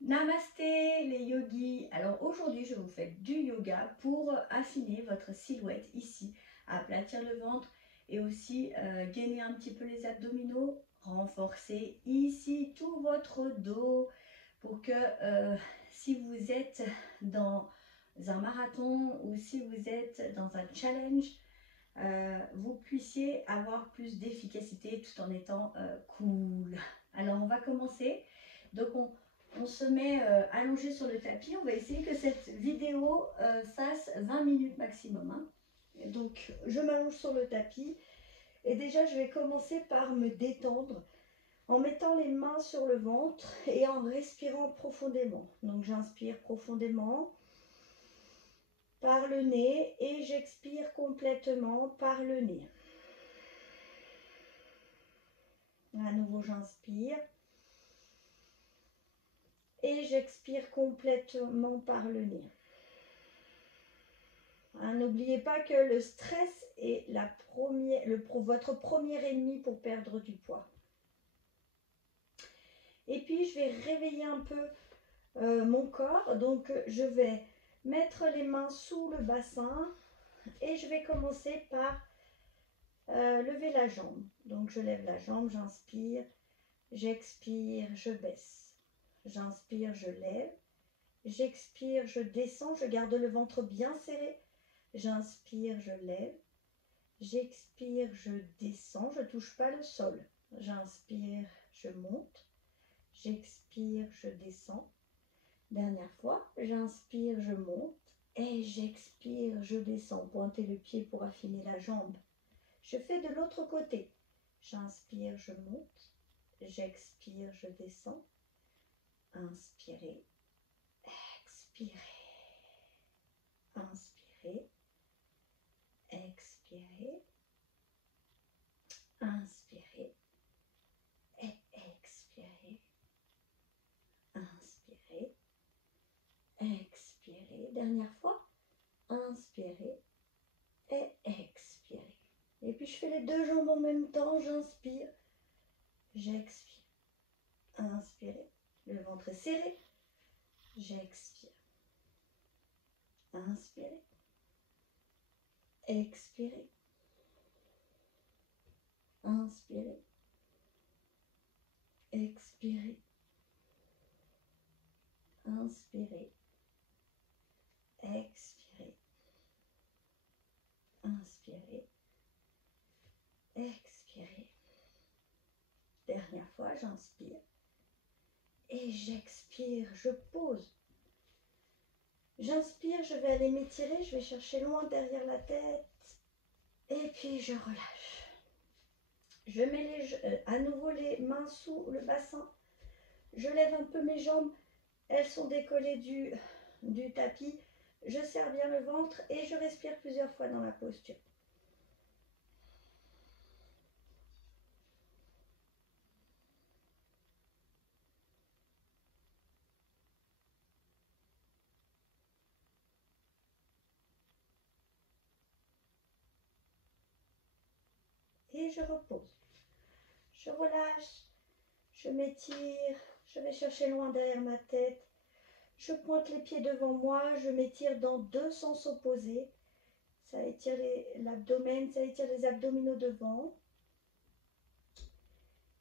Namasté les yogis. Alors aujourd'hui je vous fais du yoga pour affiner votre silhouette ici, aplatir le ventre et aussi gainer un petit peu les abdominaux, renforcer ici tout votre dos pour que si vous êtes dans un marathon ou si vous êtes dans un challenge, vous puissiez avoir plus d'efficacité tout en étant cool. Alors on va commencer. Donc on se met allongé sur le tapis. On va essayer que cette vidéo fasse 20 minutes maximum. Hein. Donc je m'allonge sur le tapis et déjà je vais commencer par me détendre en mettant les mains sur le ventre et en respirant profondément. Donc j'inspire profondément par le nez et j'expire complètement par le nez. À nouveau j'inspire. Et j'expire complètement par le nez. Hein, n'oubliez pas que le stress est votre premier ennemi pour perdre du poids. Et puis je vais réveiller un peu mon corps. Donc je vais mettre les mains sous le bassin et je vais commencer par lever la jambe. Donc je lève la jambe, j'inspire, j'expire, je baisse. J'inspire, je lève. J'expire, je descends, je garde le ventre bien serré. J'inspire, je lève. J'expire, je descends, je ne touche pas le sol. J'inspire, je monte. J'expire, je descends. Dernière fois, j'inspire, je monte. Et j'expire, je descends. Pointez le pied pour affiner la jambe. Je fais de l'autre côté. J'inspire, je monte. J'expire, je descends. Inspirez. Expirez. Inspirez. Expirez. Inspirez. Et expirez. Inspirez. Expirez. Dernière fois. Inspirez. Et expirez. Et puis je fais les deux jambes en même temps. J'inspire. J'expire. Inspirez. Le ventre est serré. J'expire. Inspirez. Expirez. Inspirez. Expirez. Inspirez. Expirez. Inspirez. Expirez. Dernière fois, j'inspire. Et j'expire, je pose. J'inspire, je vais aller m'étirer, je vais chercher loin derrière la tête. Et puis je relâche. Je mets à nouveau les mains sous le bassin. Je lève un peu mes jambes. Elles sont décollées du tapis. Je serre bien le ventre et je respire plusieurs fois dans la posture. Et je repose. Je relâche. Je m'étire. Je vais chercher loin derrière ma tête. Je pointe les pieds devant moi. Je m'étire dans deux sens opposés. Ça étire l'abdomen, ça étire les abdominaux devant.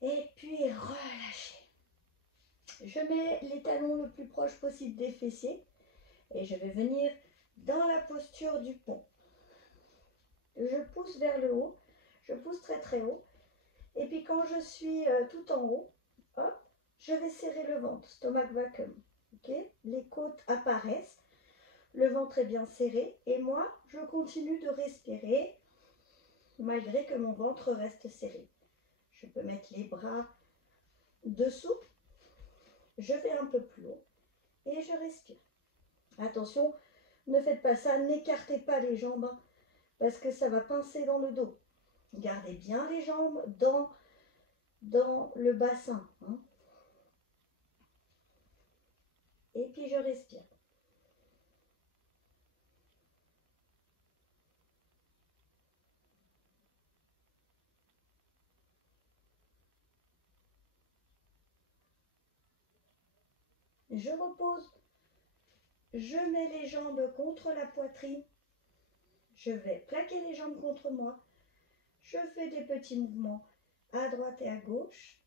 Et puis relâchez. Je mets les talons le plus proche possible des fessiers. Et je vais venir dans la posture du pont. Je pousse vers le haut. Je pousse très très haut. Et puis quand je suis tout en haut, hop, je vais serrer le ventre. Stomach vacuum. Okay, les côtes apparaissent. Le ventre est bien serré. Et moi, je continue de respirer malgré que mon ventre reste serré. Je peux mettre les bras dessous. Je vais un peu plus haut. Et je respire. Attention, ne faites pas ça. N'écartez pas les jambes. Hein, parce que ça va pincer dans le dos. Gardez bien les jambes dans le bassin. Hein. Et puis je respire. . Je repose. Je mets les jambes contre la poitrine. Je vais plaquer les jambes contre moi. Je fais des petits mouvements à droite et à gauche.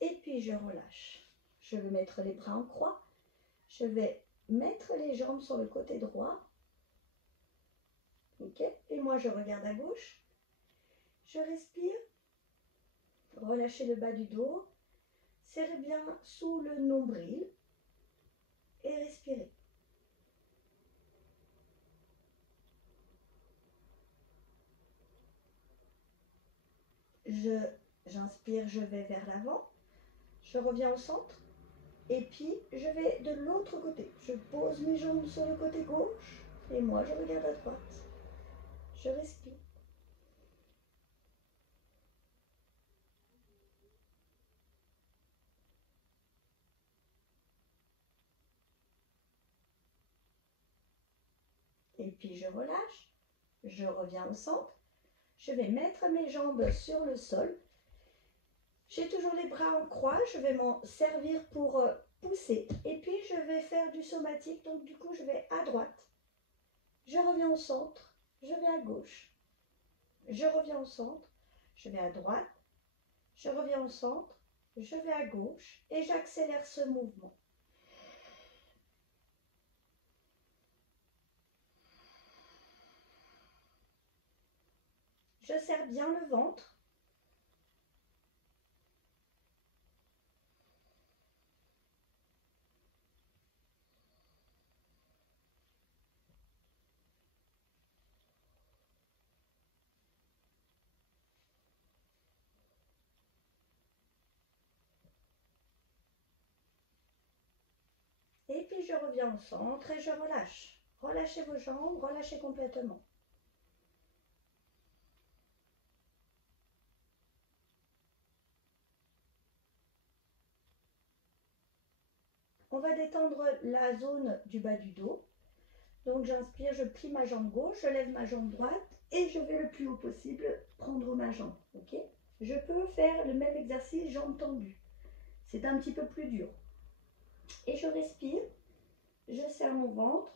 Et puis je relâche. Je vais mettre les bras en croix. Je vais mettre les jambes sur le côté droit. Ok. Et moi je regarde à gauche. Je respire. Relâchez le bas du dos. Serrez bien sous le nombril. Et respirez. J'inspire, je vais vers l'avant. Je reviens au centre. Et puis, je vais de l'autre côté. Je pose mes jambes sur le côté gauche. Et moi, je regarde à droite. Je respire. Et puis, je relâche. Je reviens au centre. Je vais mettre mes jambes sur le sol. J'ai toujours les bras en croix. Je vais m'en servir pour pousser. Et puis, je vais faire du somatique. Donc, du coup, je vais à droite. Je reviens au centre. Je vais à gauche. Je reviens au centre. Je vais à droite. Je reviens au centre. Je vais à gauche. Et j'accélère ce mouvement. Je serre bien le ventre. Et puis je reviens au centre et je relâche. Relâchez vos jambes, relâchez complètement. On va détendre la zone du bas du dos. Donc j'inspire, je plie ma jambe gauche, je lève ma jambe droite et je vais le plus haut possible prendre ma jambe. Ok? Je peux faire le même exercice jambes tendues. C'est un petit peu plus dur. Et je respire, je serre mon ventre.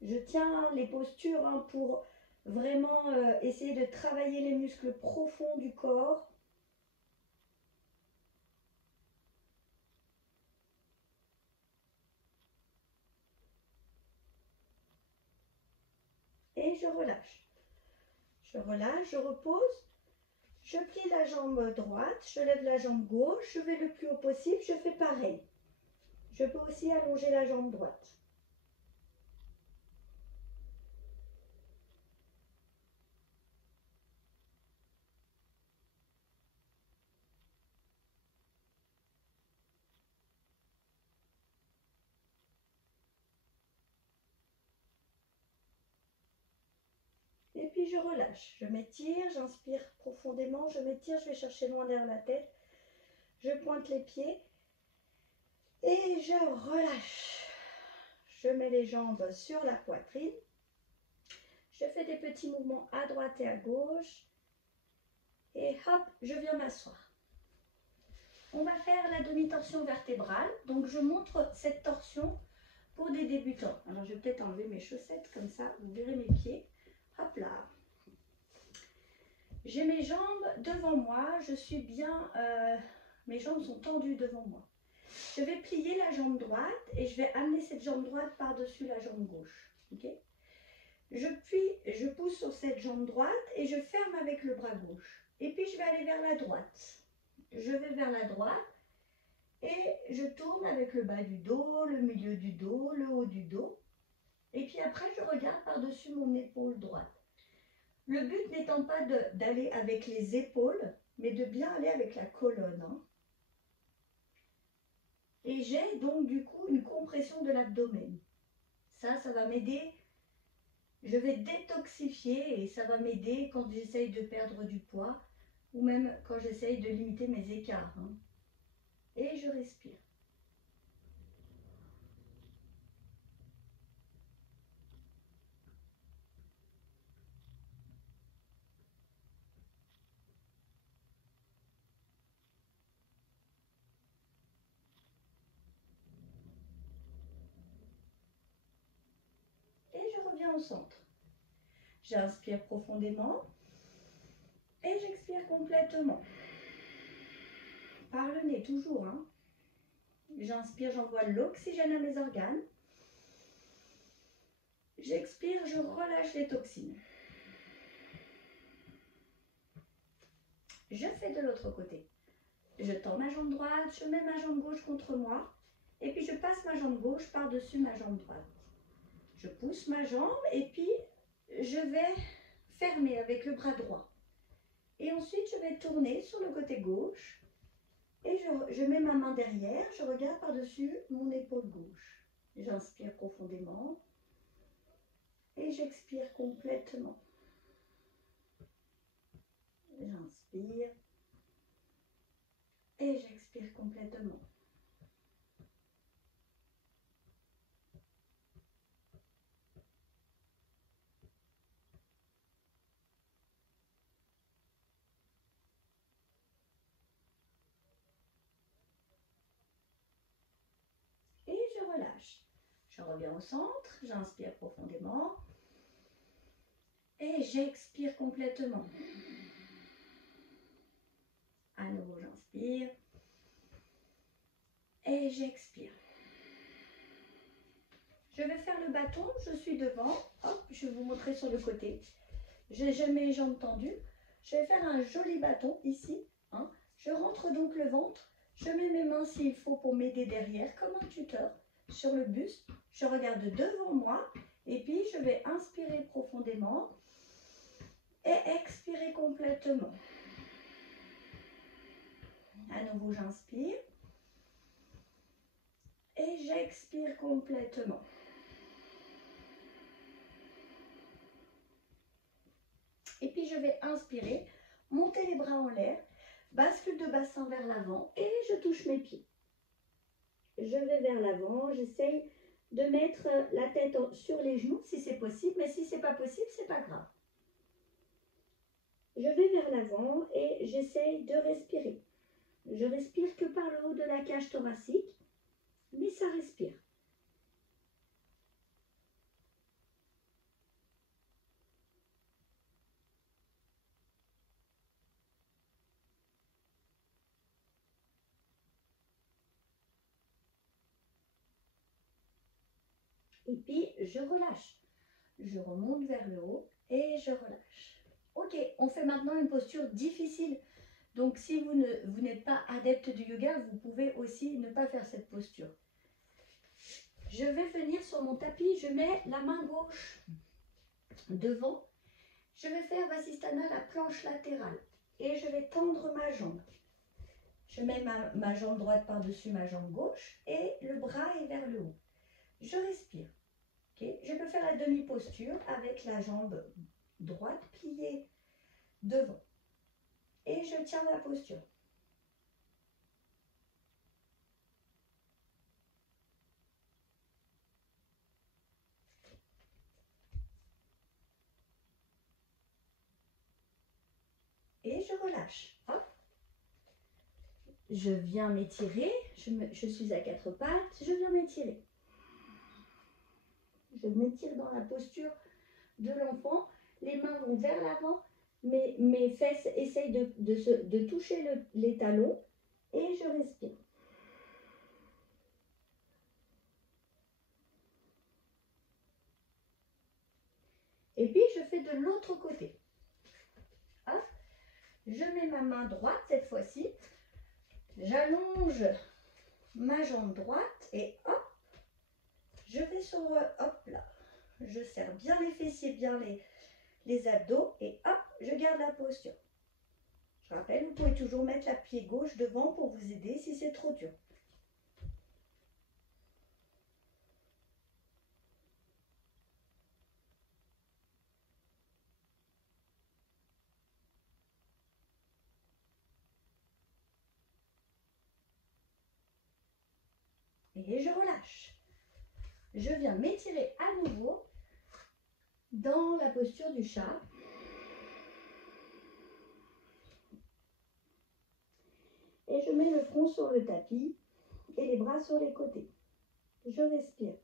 Je tiens les postures pour vraiment essayer de travailler les muscles profonds du corps. Et je relâche. Je relâche, je repose. Je plie la jambe droite, je lève la jambe gauche, je vais le plus haut possible, je fais pareil. Je peux aussi allonger la jambe droite. Et puis je relâche, je m'étire, j'inspire profondément, je m'étire, je vais chercher loin derrière la tête. Je pointe les pieds et je relâche. Je mets les jambes sur la poitrine. Je fais des petits mouvements à droite et à gauche. Et hop, je viens m'asseoir. On va faire la demi-torsion vertébrale. Donc je montre cette torsion pour des débutants. Alors je vais peut-être enlever mes chaussettes, comme ça vous verrez mes pieds. Hop là. J'ai mes jambes devant moi. Je suis bien... mes jambes sont tendues devant moi. Je vais plier la jambe droite et je vais amener cette jambe droite par-dessus la jambe gauche. Okay? Je pousse sur cette jambe droite et je ferme avec le bras gauche. Et puis je vais aller vers la droite. Je vais vers la droite et je tourne avec le bas du dos, le milieu du dos, le haut du dos. Et puis après, je regarde par-dessus mon épaule droite. Le but n'étant pas d'aller avec les épaules, mais de bien aller avec la colonne. Hein. Et j'ai donc du coup une compression de l'abdomen. Ça va m'aider. Je vais détoxifier et ça va m'aider quand j'essaye de perdre du poids ou même quand j'essaye de limiter mes écarts. Hein. Et je respire. au centre. J'inspire profondément et j'expire complètement. Par le nez, toujours. Hein. J'inspire, j'envoie l'oxygène à mes organes. J'expire, je relâche les toxines. Je fais de l'autre côté. Je tends ma jambe droite, je mets ma jambe gauche contre moi. Et puis je passe ma jambe gauche par-dessus ma jambe droite. Je pousse ma jambe et puis je vais fermer avec le bras droit. Et ensuite je vais tourner sur le côté gauche. Et je mets ma main derrière, je regarde par-dessus mon épaule gauche. J'inspire profondément. Et j'expire complètement. J'inspire. Et j'expire complètement. Et je relâche. Je reviens au centre, j'inspire profondément. Et j'expire complètement. À nouveau, j'inspire. Et j'expire. Je vais faire le bâton, je suis devant. Hop, je vais vous montrer sur le côté. J'ai mes jambes tendues. Je vais faire un joli bâton ici. Hein. Je rentre donc le ventre. Je mets mes mains s'il faut pour m'aider derrière, comme un tuteur, sur le buste. Je regarde devant moi. Et puis, je vais inspirer profondément. Et expirer complètement. À nouveau, j'inspire. Et j'expire complètement. Et puis, je vais inspirer, monter les bras en l'air, bascule de bassin vers l'avant et je touche mes pieds. Je vais vers l'avant, j'essaye de mettre la tête sur les genoux si c'est possible, mais si ce n'est pas possible, ce n'est pas grave. Je vais vers l'avant et j'essaye de respirer. Je respire que par le haut de la cage thoracique, mais ça respire. Et puis, je relâche. Je remonte vers le haut et je relâche. Ok, on fait maintenant une posture difficile. Donc, si vous n'êtes pas adepte du yoga, vous pouvez aussi ne pas faire cette posture. Je vais venir sur mon tapis, je mets la main gauche devant. Je vais faire Vasisthana, la planche latérale. Et je vais tendre ma jambe. Je mets ma jambe droite par-dessus ma jambe gauche et le bras est vers le haut. Je respire. Okay. Je peux faire la demi-posture avec la jambe droite pliée devant. Et je tiens la posture. Et je relâche. Hop. Je viens m'étirer. Je suis à quatre pattes. Je viens m'étirer. Je m'étire dans la posture de l'enfant. Les mains vont vers l'avant. Mes fesses essayent de toucher les talons. Et je respire. Et puis, je fais de l'autre côté. Hop. Je mets ma main droite cette fois-ci. J'allonge ma jambe droite et hop, je vais sur, hop là. Je serre bien les fessiers, bien les abdos et hop, je garde la posture. Je rappelle, vous pouvez toujours mettre la pied gauche devant pour vous aider si c'est trop dur. Et je relâche. Je viens m'étirer à nouveau dans la posture du chat. Et je mets le front sur le tapis et les bras sur les côtés. Je respire.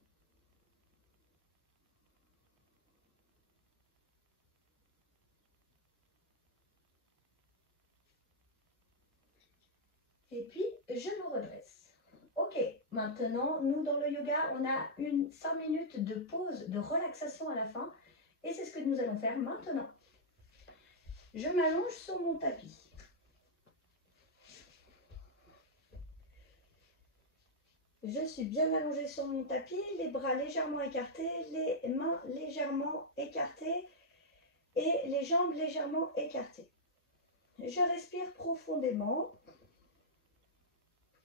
je me redresse. Ok, maintenant, nous dans le yoga, on a 5 minutes de pause, de relaxation à la fin. Et c'est ce que nous allons faire maintenant. Je m'allonge sur mon tapis. Je suis bien allongée sur mon tapis, les bras légèrement écartés, les mains légèrement écartées et les jambes légèrement écartées. Je respire profondément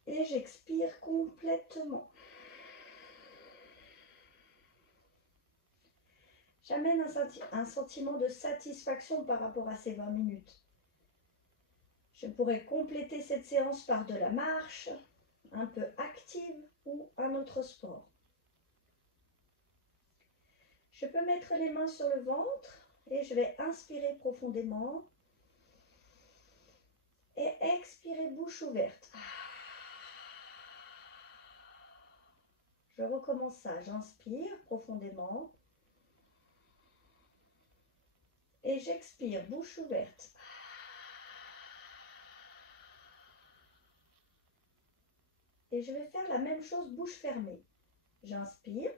et j'expire complètement. J'amène un sentiment de satisfaction par rapport à ces 20 minutes. Je pourrais compléter cette séance par de la marche, un peu active ou un autre sport. Je peux mettre les mains sur le ventre et je vais inspirer profondément et expirer bouche ouverte. Je recommence ça, j'inspire profondément et j'expire bouche ouverte. Et je vais faire la même chose bouche fermée. J'inspire.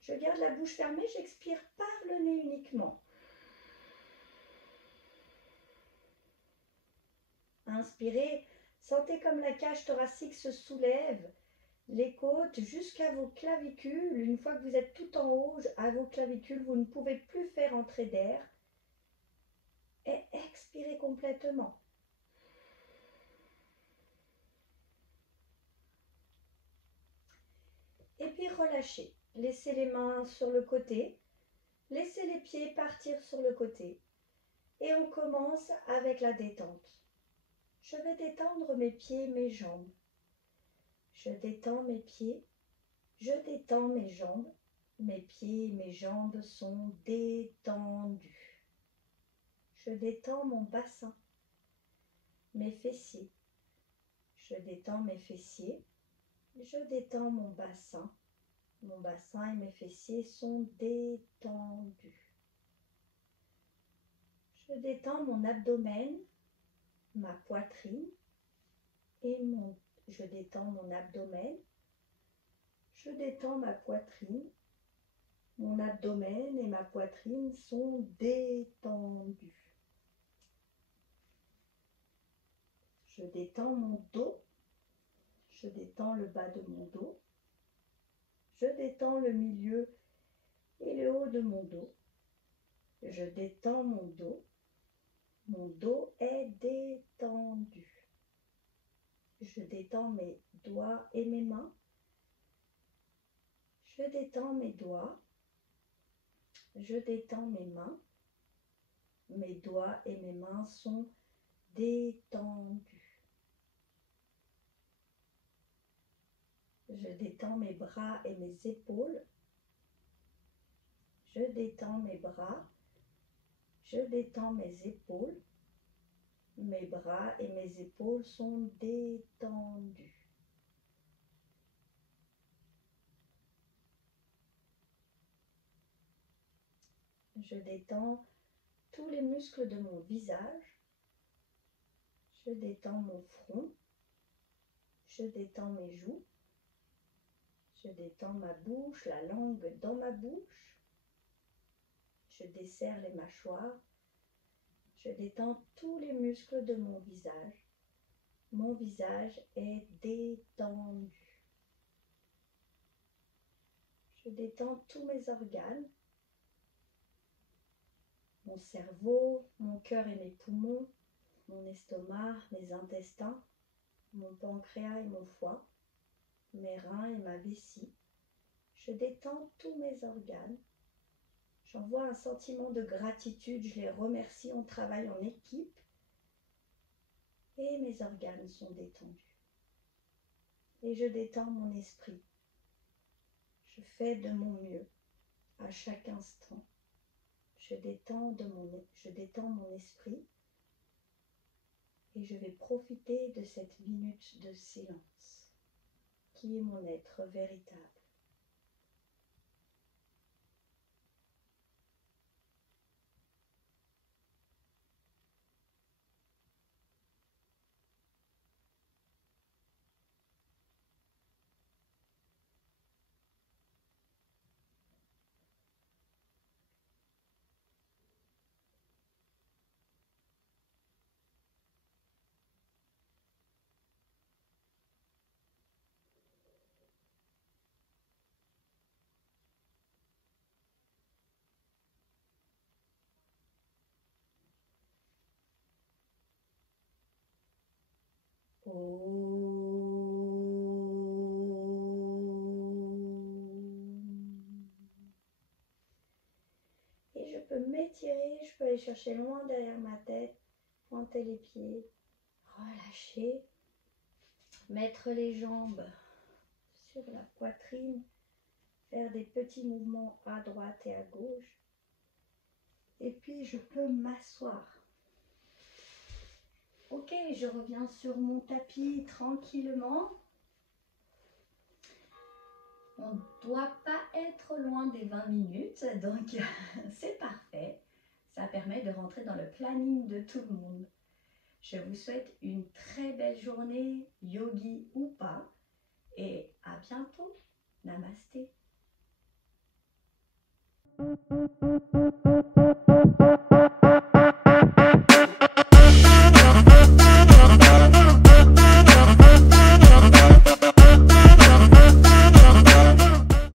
Je garde la bouche fermée, j'expire par le nez uniquement. Inspirez, sentez comme la cage thoracique se soulève, les côtes jusqu'à vos clavicules. Une fois que vous êtes tout en haut, à vos clavicules, vous ne pouvez plus faire entrer d'air. Et expirez complètement. Et puis relâchez. Laissez les mains sur le côté. Laissez les pieds partir sur le côté. Et on commence avec la détente. Je vais détendre mes pieds, mes jambes. Je détends mes pieds. Je détends mes jambes. Mes pieds et mes jambes sont détendus. Je détends mon bassin, mes fessiers. Je détends mes fessiers. Je détends mon bassin. Mon bassin et mes fessiers sont détendus. Je détends mon abdomen, ma poitrine et je détends mon abdomen. Je détends ma poitrine. Mon abdomen et ma poitrine sont détendus. Je détends mon dos. Je détends le bas de mon dos. Je détends le milieu et le haut de mon dos. Je détends mon dos. Mon dos est détendu. Je détends mes doigts et mes mains. Je détends mes doigts. Je détends mes mains. Mes doigts et mes mains sont détendus. Je détends mes bras et mes épaules. Je détends mes bras. Je détends mes épaules. Mes bras et mes épaules sont détendus. Je détends tous les muscles de mon visage. Je détends mon front. Je détends mes joues. Je détends ma bouche, la langue dans ma bouche. Je desserre les mâchoires. Je détends tous les muscles de mon visage. Mon visage est détendu. Je détends tous mes organes. Mon cerveau, mon cœur et mes poumons, mon estomac, mes intestins, mon pancréas et mon foie, mes reins et ma vessie. Je détends tous mes organes. J'envoie un sentiment de gratitude, je les remercie, on travaille en équipe. Et mes organes sont détendus. Et je détends mon esprit. Je fais de mon mieux à chaque instant. Je détends mon esprit et je vais profiter de cette minute de silence qui est mon être véritable. Et je peux m'étirer, je peux aller chercher loin derrière ma tête, pointer les pieds, relâcher, mettre les jambes sur la poitrine, faire des petits mouvements à droite et à gauche. Et puis je peux m'asseoir. Ok, je reviens sur mon tapis tranquillement. On ne doit pas être loin des 20 minutes, donc c'est parfait. Ça permet de rentrer dans le planning de tout le monde. Je vous souhaite une très belle journée, yogi ou pas, et à bientôt. Namasté.